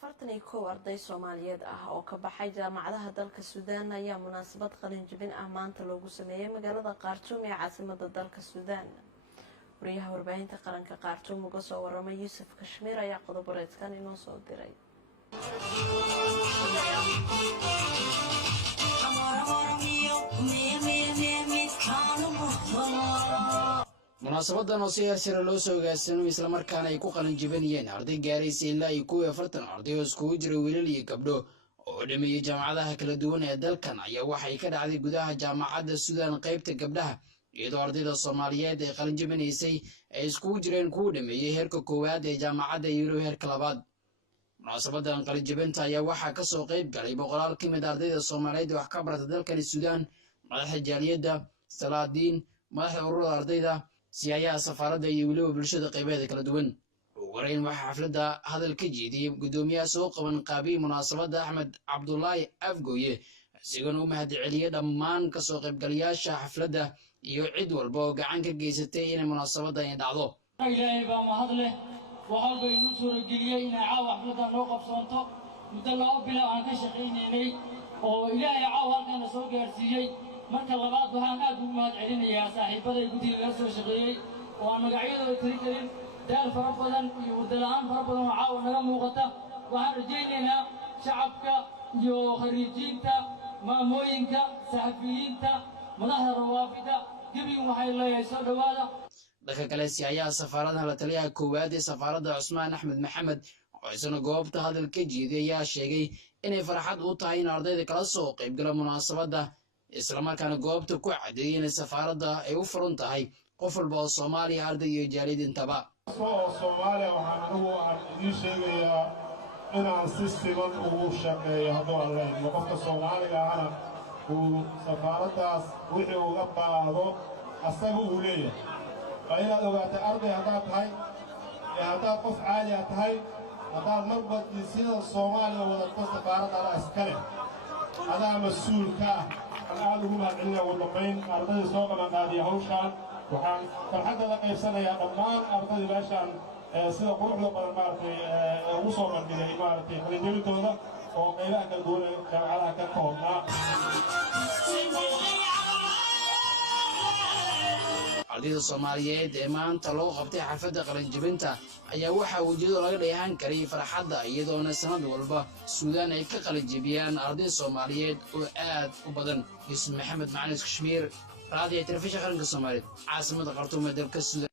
41 arday Soomaaliyeed ah oo ka baxay jaamacadaha dalka Suudaan ayaa munaasabad qalin jabin ah maanta loogu sameeyay magaalada Khartoum ee caasimadda dalka Suudaan. Wariyaha warbaahinta qaranka Khartoum uga soo waramay Yuusuf Kashmir ayaa qodoboreedkan inoo soo diray. munaasabadan oo si heersare loo soo gaarsiinay isla markaana ay ku qalin jabinayeen arday gaaraysa ilaa 41 arday oo iskugu jira wiilal iyo gabdho oo dhameeyay jaamacadaha kala duwan ee dalkan ayaa waxay ka dhacday gudaha jaamacadda Suudaan qaybta gabdhaha iyadoo ardayda Soomaaliyeed ee qalin jabinaysay ay iskugu jireen kuwa dhameeyay heerka koowaad ee jaamacadda iyo heerka labaad. munaasabadan qalin jabinta ayaa waxaa ka soo qayb galay boqolaal ka mid ardayda Soomaaliyeed wax ka barata dalkan Suudaan, madaxda jaaliyadda, salaadiin, madaxda ururada ardayda, siyaaya safaarada iyo waliba bulshada qaybadeeda kala duwan. ugu horeyn waxa xafladda hadal ka jeediyay gudoomiyaha soo qaban qaabi munaasabadda Axmed Cabdullaahi Afgooye isagoo u mahadceliyay dhammaan ka soo qaybgalayaasha xafladda iyo cid walba oo gacan ka geysatay in munaasabadan ay dhacdo. ilaahay baa mahad leh waxaan baynu suurageliyay in caawa xafladda noo qabsoonto muddo 2 bilood aan ka shaqeynay oo ilaahay caawa halkan soo gaarsiiyay. marka labaad waxaan aad ugu mahadcelinayaa saaxiibaday guddiga la soo shaqeeyay oo aan magacyadooda tiri karin daal fara badan iyo wadalaan fara badan oo caawa naga muuqata. waxaan rajaynaynaa shacabka iyo khariijiinta, maamooyinka, saxafiyiinta, madaxda rawaafida gebigan waxay leeyahay soo dhawaada. dhanka kale siyaaya safaaradaha la taliyaha koowaad ee safaaradda Cusmaan Axmed Maxamed oo isna goobta hadal ka jeediyay ayaa sheegay inay farxad u tahay in ardayda kala soo qayb gala munaasabadda isla markaana goobta ku cadeeyay in safaaradda ay u furan tahay qof walba oo Soomaaliya arday iyo jaaliyad intaba. Soomaaliya waxaan anigu idin sheegayaa inaan si siman ugu shaqeeyo hadduu alle qofka Soomaaliga ahna uu safaaraddaas wixii uga baahdo asaga uu leeyahay. inaad ogaato arday haddaad tahay haddaad qof caadi ah tahay haddaad marba jinsiyada Soomaaliya wadato safaaradda iskale adaa mas'uul ka ah. aad ugu mahadcelinayaa ugu dambayn ardayda soo qabanqaadiya hawshaan. waxaan farxadda la qaybsanayaa dhammaan ardayda meeshaan sida quruxda badan maaragtay ugu soo bandhigay maaragtay qalinjabintooda oo qaybaha kala duwan ee jaamacadaha ka koobnaa. ardayda Soomaaliyeed ee maanta loo qabtay xafladda qalin jabinta ayaa waxaa wajiyada laga dheehan karay farxadda iyadoona sanad walba Suudaan ay ka qalin jabiyaan arday Soomaaliyeed oo aad u badan. Yuusuf Maxamed Macalin Kashmir, raadiyo telefishinka qaranka Soomaaliyeed, caasimadda Khartoum ee dalka Suudaan.